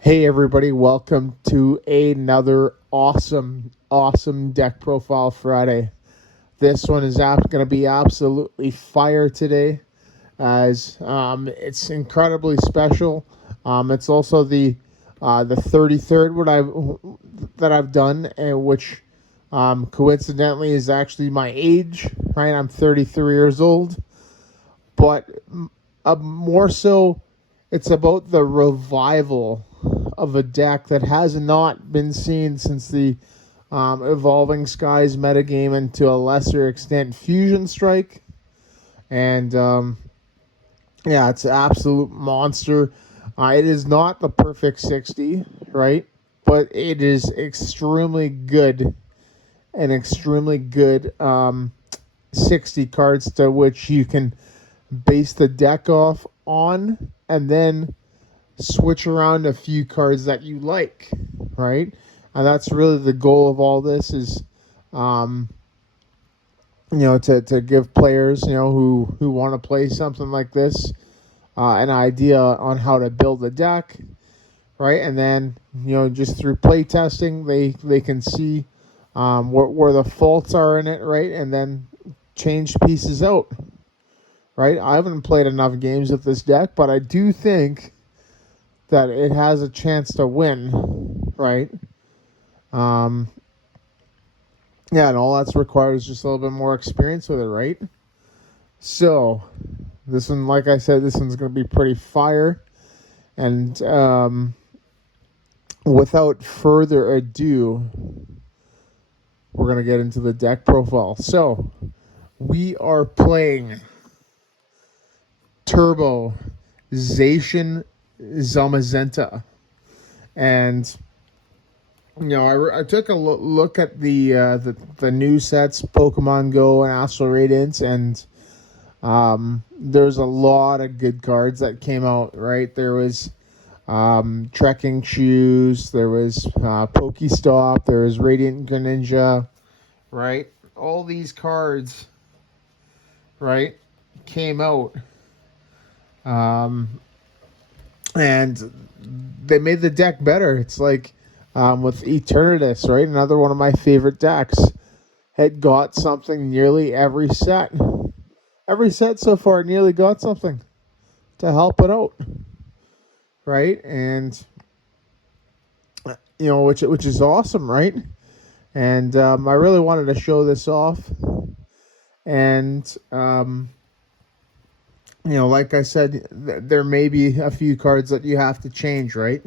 Hey everybody, welcome to another awesome deck profile Friday. This one is going to be absolutely fire today, as it's incredibly special. It's also the 33rd that I've done, which coincidentally is actually my age. Right, I'm 33 years old, but more so, it's about the revival of a deck that has not been seen since the Evolving Skies metagame, and to a lesser extent Fusion Strike. And yeah, it's an absolute monster. It is not the perfect 60, right? But it is extremely good, an extremely good 60 cards to which you can base the deck off on, and then switch around a few cards that you like, right? And that's really the goal of all this is, to give players, who want to play something like this, an idea on how to build a deck, right? And then, just through play testing, they can see where the faults are in it, right? And then change pieces out, right? I haven't played enough games with this deck, but I do think that it has a chance to win, right? Yeah, and all that's required is just a little bit more experience with it, right? So, this one, like I said, this one's going to be pretty fire. And without further ado, we're going to get into the deck profile. So, we are playing Turbo Zacian Zamazenta. And I took a look at the new sets, Pokemon Go and Astral Radiance, and there's a lot of good cards that came out, right? There was Trekking Shoes, there was Pokestop, there was Radiant Greninja, right? All these cards, right, came out. And they made the deck better. It's like with Eternatus, right? Another one of my favorite decks. Had got something nearly every set. Every set so far nearly got something to help it out, right? And which is awesome, right? And I really wanted to show this off. And like I said, there may be a few cards that you have to change, right?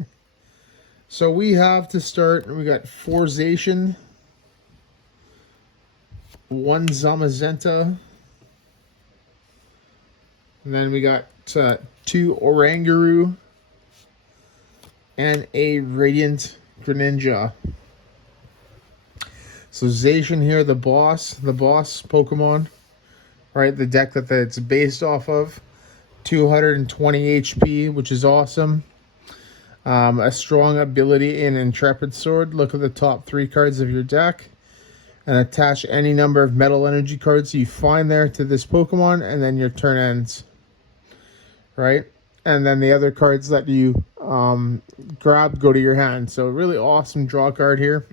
So we have to start. We got 4 Zacian, 1 Zamazenta, and then we got 2 Oranguru and a Radiant Greninja. So Zacian here, the boss Pokemon, right? The deck that it's based off of. 220 HP, which is awesome. A strong ability in Intrepid Sword. Look at the top 3 cards of your deck and attach any number of metal energy cards you find there to this Pokemon, and then your turn ends, right? And then the other cards that you grab go to your hand. So really awesome draw card here.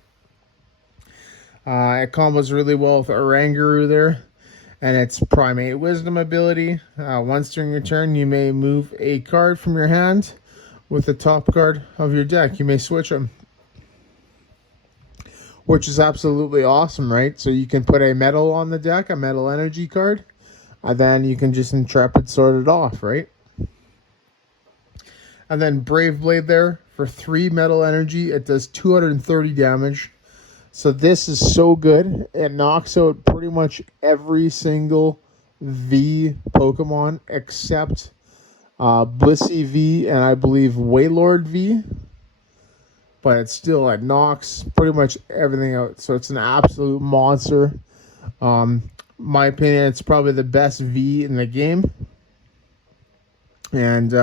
It combos really well with Oranguru there. And its Primate Wisdom ability. Once during your turn, you may move a card from your hand with the top card of your deck. You may switch them, which is absolutely awesome, right? So you can put a metal on the deck, a metal energy card, and then you can just Intrepid Sword it off, right? And then Brave Blade there for 3 metal energy. It does 230 damage. So this is so good. It knocks out pretty much every single V Pokemon except Blissey V and I believe Wailord V. But it knocks pretty much everything out. So it's an absolute monster. My opinion, it's probably the best V in the game. And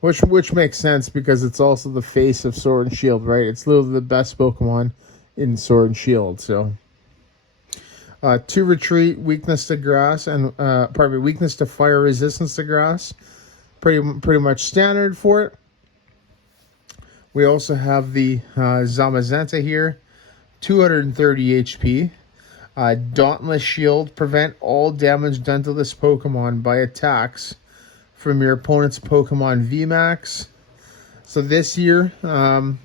which makes sense because it's also the face of Sword and Shield, right? It's literally the best Pokemon in Sword and Shield. So 2 retreat, weakness to grass, and weakness to fire, resistance to grass. Pretty much standard for it. We also have the Zamazenta here, 230 HP. Dauntless Shield, prevent all damage done to this Pokemon by attacks from your opponent's Pokemon VMAX. So this year can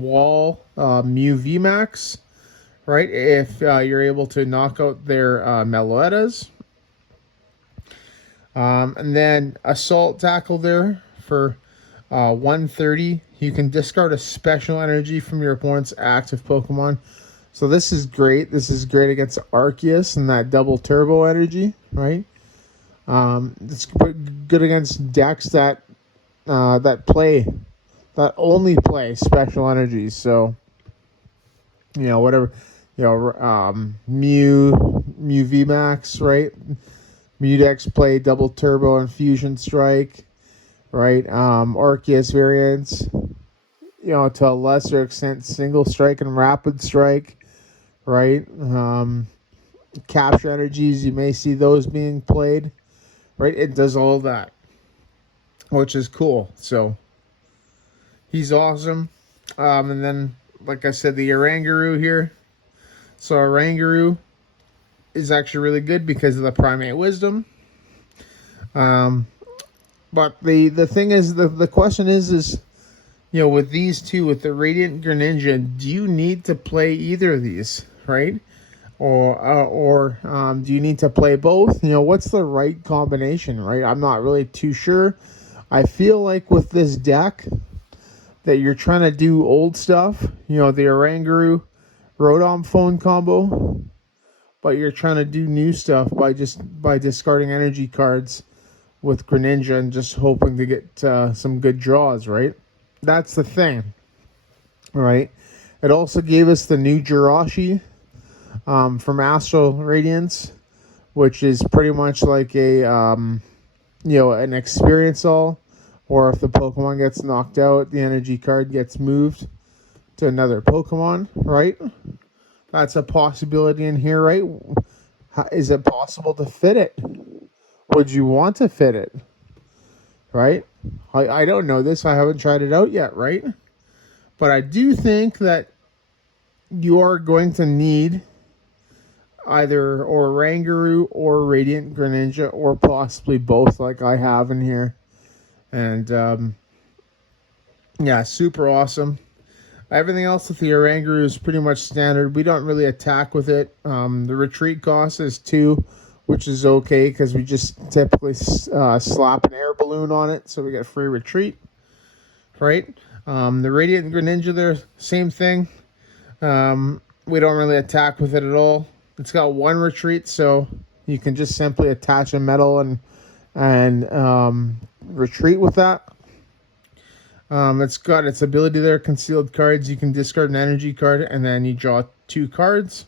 wall Mew VMAX, right? If you're able to knock out their Meloetas. And then Assault Tackle there for 130. You can discard a special energy from your opponent's active Pokemon. So this is great. This is great against Arceus and that double turbo energy, right? It's good against decks that only play special energies. So whatever, Mew VMAX, right? Mew decks play double turbo and fusion strike, right? Arceus variants, to a lesser extent, single strike and rapid strike, right? Capture energies, you may see those being played, right? It does all of that, which is cool. So he's awesome. And then, like I said, the Oranguru here. So Oranguru is actually really good because of the Primate Wisdom. But the thing is, the question is with these two, with the Radiant Greninja, do you need to play either of these, right? Or do you need to play both? What's the right combination, right? I'm not really too sure. I feel like with this deck that you're trying to do old stuff, the Oranguru Rotom phone combo, but you're trying to do new stuff by discarding energy cards with Greninja and just hoping to get some good draws, right? That's the thing, right? It also gave us the new Jirachi from Astral Radiance, which is pretty much like an experience all, or if the Pokemon gets knocked out, the energy card gets moved to another Pokemon, right? That's a possibility in here, right? Is it possible to fit it? Would you want to fit it? Right? I don't know this. I haven't tried it out yet, right? But I do think that you are going to need either Oranguru or Radiant Greninja, or possibly both, like I have in here. And super awesome. Everything else with the Oranguru is pretty much standard. We don't really attack with it. The retreat cost is 2, which is okay because we just typically slap an air balloon on it, so we get free retreat, right? The Radiant Greninja there, same thing. We don't really attack with it at all. It's got 1 retreat, so you can just simply attach a metal and retreat with that. It's got its ability there, concealed cards. You can discard an energy card, and then you draw 2 cards.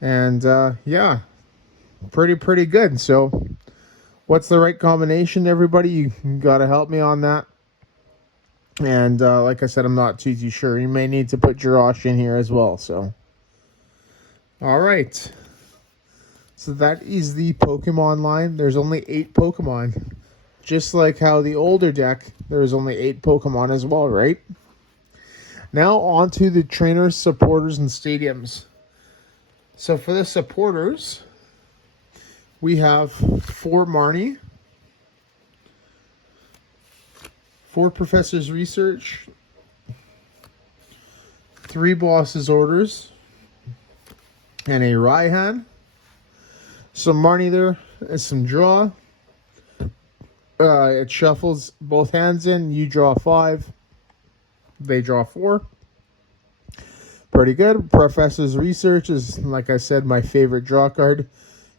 And pretty good. So what's the right combination, everybody? You got to help me on that. And like I said, I'm not too sure. You may need to put Jirachi in here as well. So all right. So that is the Pokemon line. There's only 8 Pokemon. Just like how the older deck, there's only 8 Pokemon as well, right? Now on to the trainers, supporters, and stadiums. So for the supporters, we have 4 Marnie, 4 Professor's Research, 3 Boss's Orders, and a Raihan. Some Marnie there, and some draw. It shuffles both hands in. You draw 5. They draw 4. Pretty good. Professor's Research is, like I said, my favorite draw card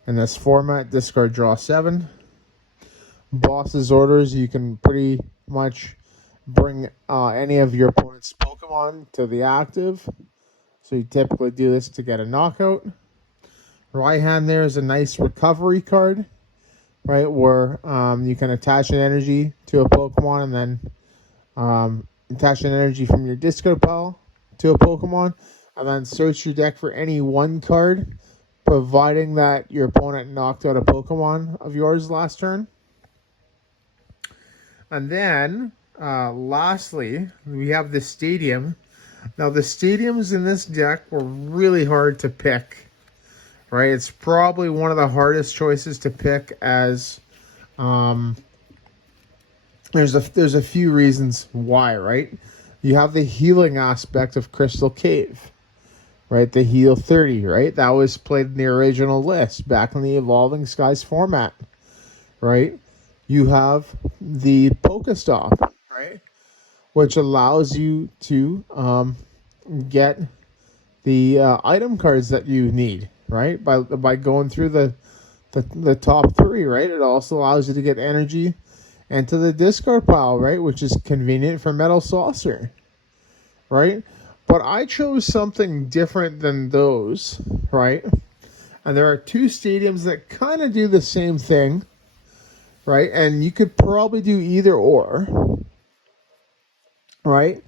in this format. Discard, draw 7. Boss's Orders, you can pretty much bring any of your opponent's Pokemon to the active. So you typically do this to get a knockout. Raihan there is a nice recovery card, right, where you can attach an energy to a Pokemon and then attach an energy from your discard pile to a Pokemon, and then search your deck for any 1 card, providing that your opponent knocked out a Pokemon of yours last turn. And then Lastly, we have the stadium. Now, the stadiums in this deck were really hard to pick, right? It's probably one of the hardest choices to pick, as there's a few reasons why, right? You have the healing aspect of Crystal Cave, right? The heal 30, right? That was played in the original list back in the Evolving Skies format, right? You have the Pokestop, right? Which allows you to get the item cards that you need, right? By going through the top three, right? It also allows you to get energy into the discard pile, right? Which is convenient for Metal Saucer, right? But I chose something different than those, right? And there are two stadiums that kind of do the same thing, right? And you could probably do either or, right?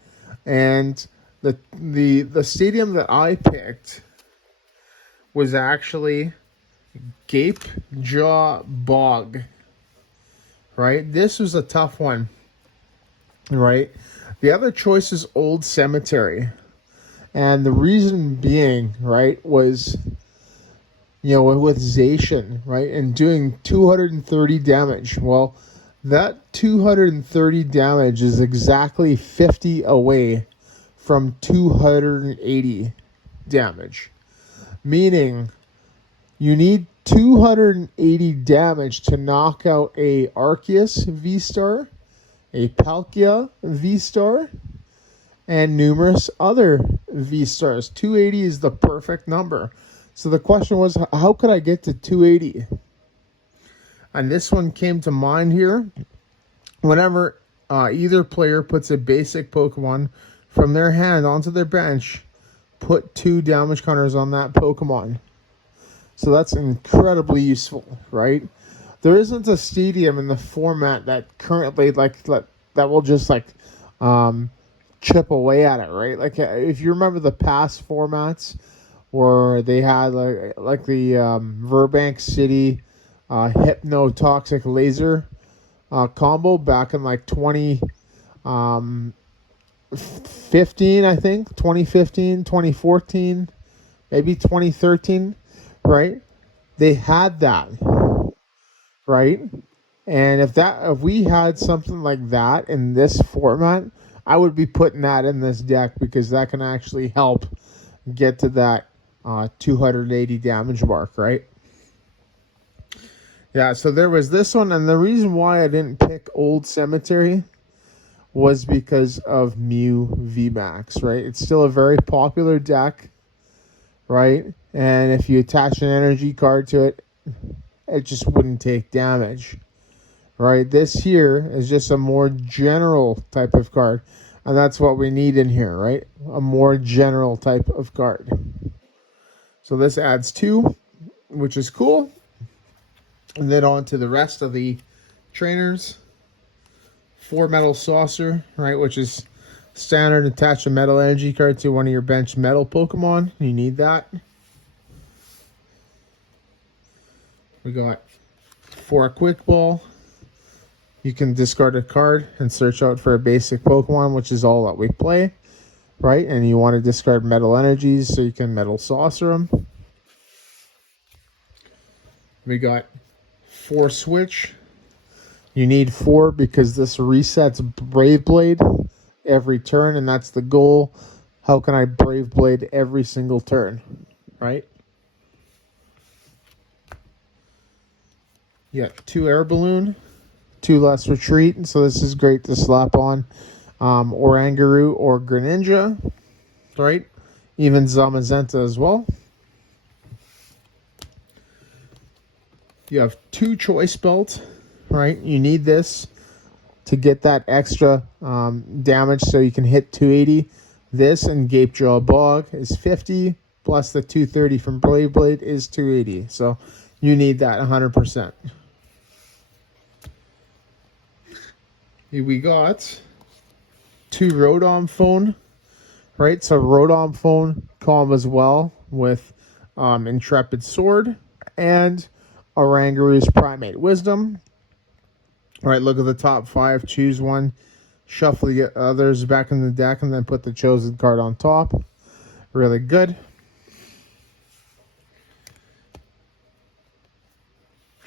And the stadium that I picked was actually Gape Jaw Bog, right? This was a tough one, right? The other choice is Old Cemetery. And the reason being, right, was, with Zacian, right, and doing 230 damage. Well, that 230 damage is exactly 50 away from 280 damage. Meaning, you need 280 damage to knock out a Arceus V-Star, a Palkia V-Star, and numerous other V-Stars. 280 is the perfect number. So the question was, how could I get to 280? And this one came to mind here. Whenever either player puts a basic Pokemon from their hand onto their bench, put 2 damage counters on that Pokemon. So that's incredibly useful, right? There isn't a stadium in the format that currently that will just chip away at it, right? Like, if you remember the past formats where they had like the Verbank City Hypno Toxic Laser combo back in 2015, I think 2015, 2014, maybe 2013, right? They had that, right? And if we had something like that in this format, I would be putting that in this deck, because that can actually help get to that 280 damage mark, right? Yeah, so there was this one, and the reason why I didn't pick Old Cemetery was because of Mew VMAX, right? It's still a very popular deck, right? And if you attach an energy card to it, it just wouldn't take damage, right? This here is just a more general type of card, and that's what we need in here, right? A more general type of card. So this adds 2, which is cool. And then on to the rest of the trainers. 4 Metal Saucer, right, which is standard. Attach a metal energy card to one of your bench metal Pokemon. You need that. We got 4 Quick Ball. You can discard a card and search out for a basic Pokemon, which is all that we play, right? And you want to discard metal energies so you can Metal Saucer them. We got 4 Switch. You need 4 because this resets Brave Blade every turn, and that's the goal. How can I Brave Blade every single turn, right? You got 2 Air Balloon, 2 Less Retreat, and so this is great to slap on Oranguru or Greninja, right? Even Zamazenta as well. You have 2 Choice Belt, right? You need this to get that extra damage so you can hit 280. This and Gapejaw Bog is 50, plus the 230 from Brave Blade is 280. So you need that 100%. We got 2 Rotom Phone, right? So Rotom Phone calm as well with Intrepid Sword and Oranguru's Primate Wisdom. All right, look at the top 5. Choose one shuffle the others back in the deck, and then put the chosen card on top. Really good.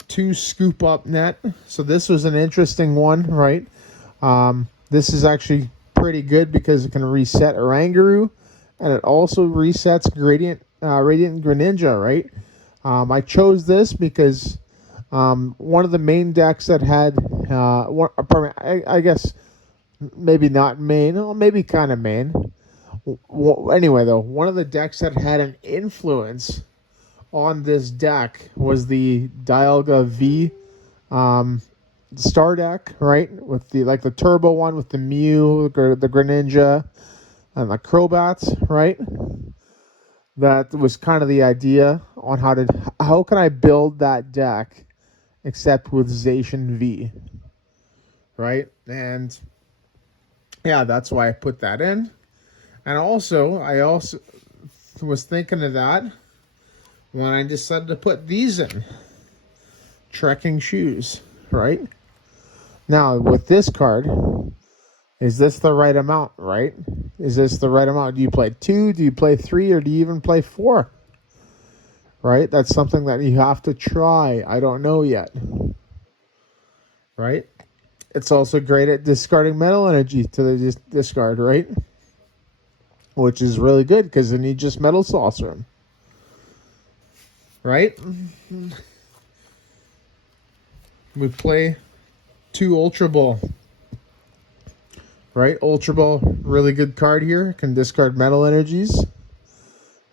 Two scoop up net. So this was an interesting one, right? This is actually pretty good because it can reset Oranguru, and it also resets Radiant Greninja, right? I chose this because one of the main decks that had, I guess maybe not main, or maybe kind of main. Anyway, though, one of the decks that had an influence on this deck was the Dialga V star deck, right? With the turbo one with the Mew, the Greninja, and the Crobats, right? That was kind of the idea on how can I build that deck except with Zacian V, right? And yeah, that's why I put that in. And I also was thinking of that when I decided to put these in. Trekking shoes, right? Now, with this card, is this the right amount, right? Is this the right amount? Do you play 2? Do you play 3? Or do you even play 4? Right? That's something that you have to try. I don't know yet. Right? It's also great at discarding metal energy to the discard, right? Which is really good because then you just metal saucer him. Right? We play 2 Ultra Ball. Right? Ultra Ball, really good card here. Can discard metal energies.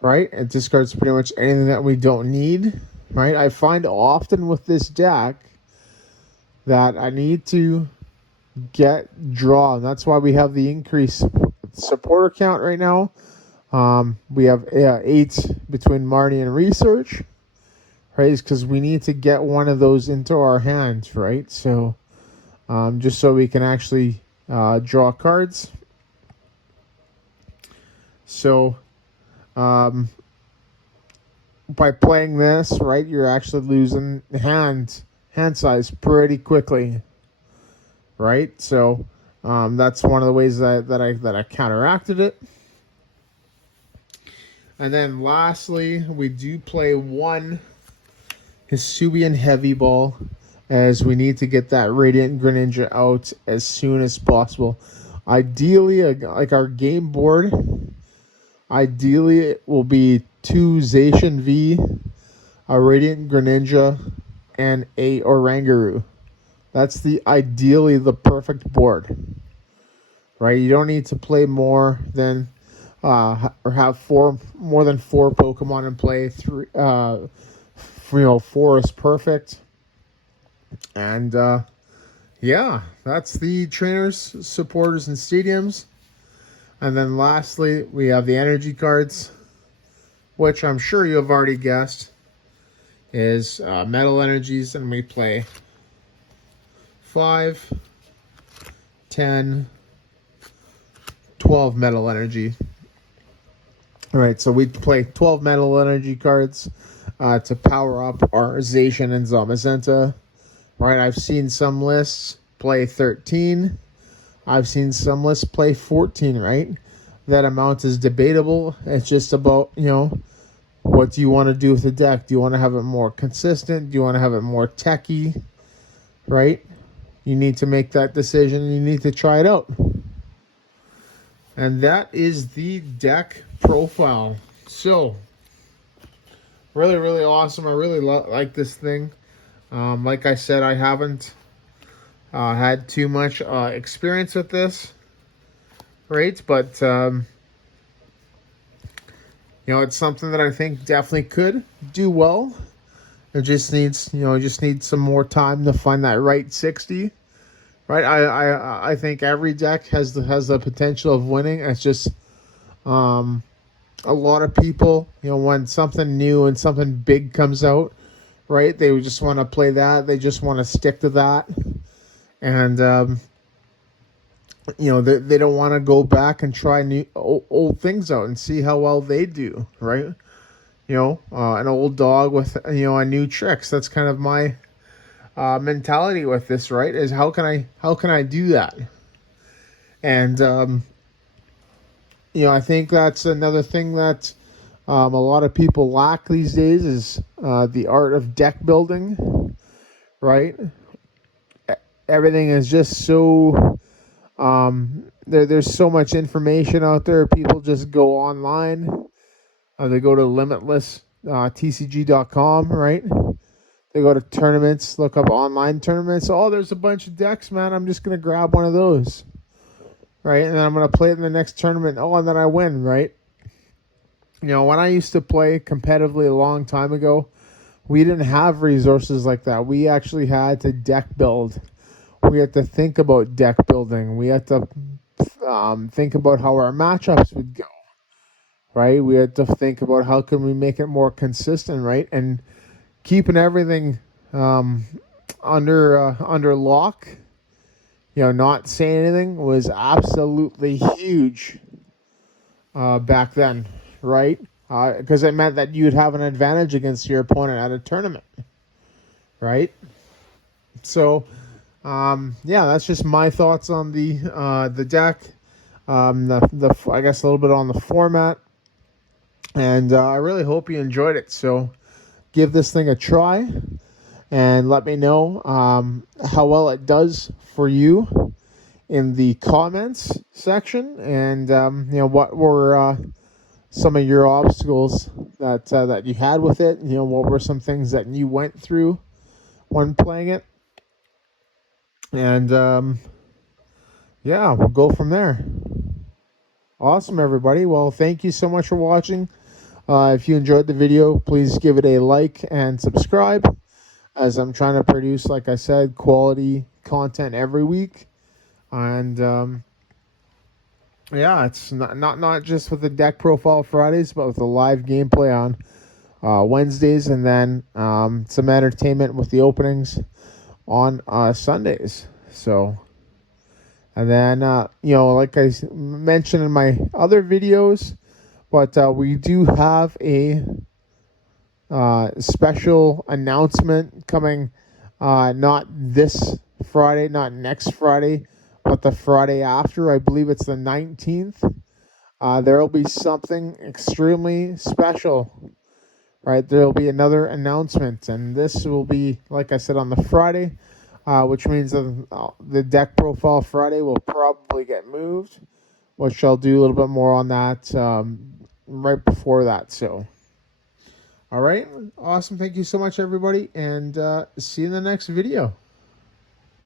Right? It discards pretty much anything that we don't need. Right? I find often with this deck that I need to get draw. And that's why we have the increased supporter count right now. We have 8 between Marnie and Research. Right? It's because we need to get one of those into our hands. Right? So, just so we can actually draw cards. So, by playing this, right, you're actually losing hand size pretty quickly, right? So, that's one of the ways that I counteracted it. And then lastly, we do play 1 Hisuian Heavy Ball, as we need to get that Radiant Greninja out as soon as possible. Ideally, like our game board, ideally it will be 2 Zacian V, a Radiant Greninja, and a Oranguru. That's ideally the perfect board, right? You don't need to play more than or have more than 4 Pokemon in play. 4 is perfect. And yeah, that's the trainers, supporters, and stadiums. And then lastly, we have the energy cards, which I'm sure you have already guessed is metal energies, and we play 5, 10, 12 metal energy. All right, so we play 12 metal energy cards to power up our Zacian and Zamazenta. Right, I've seen some lists play 13. I've seen some lists play 14, right? That amount is debatable. It's just about, what do you want to do with the deck? Do you want to have it more consistent? Do you want to have it more techy? Right? You need to make that decision. You need to try it out. And that is the deck profile. So, really, really awesome. I really like this thing. Like I said, I haven't had too much experience with this, right? But, it's something that I think definitely could do well. It just needs, some more time to find that right 60, right? I think every deck has the potential of winning. It's just a lot of people, when something new and something big comes out, right? They just want to play that. They just want to stick to that. And, they don't want to go back and try new old things out and see how well they do, right? An old dog with, a new tricks. That's kind of my mentality with this, right? Is how can I do that? And I think that's another thing that a lot of people lack these days is the art of deck building, right? Everything is just so there's so much information out there. People just go online. They go to limitless tcg.com, right? They go to tournaments, look up online tournaments. Oh, there's a bunch of decks, man. I'm just going to grab one of those, right? And then I'm going to play it in the next tournament. Oh, and then I win, right? When I used to play competitively a long time ago, we didn't have resources like that. We actually had to deck build. We had to think about deck building. We had to think about how our matchups would go, right? We had to think about how can we make it more consistent, right? And keeping everything under lock, not saying anything was absolutely huge back then, right? Because it meant that you'd have an advantage against your opponent at a tournament, right? So, that's just my thoughts on the deck. I guess a little bit on the format, and I really hope you enjoyed it. So, give this thing a try, and let me know how well it does for you in the comments section, and what were some of your obstacles that you had with it. What were some things that you went through when playing it, and we'll go from there. Awesome, everybody. Well, thank you so much for watching. If you enjoyed the video, please give it a like and subscribe, as I'm trying to produce, like I said, quality content every week. And it's not just with the deck profile Fridays, but with the live gameplay on Wednesdays, and then some entertainment with the openings on Sundays. So, and then like I mentioned in my other videos, but we do have a special announcement coming, not this Friday, not next Friday, but the Friday after. I believe it's the 19th. There will be something extremely special, right? There will be another announcement, and this will be, like I said, on the Friday, which means the deck profile Friday will probably get moved, which I'll do a little bit more on that right before that. So, all right, awesome. Thank you so much, everybody, and see you in the next video.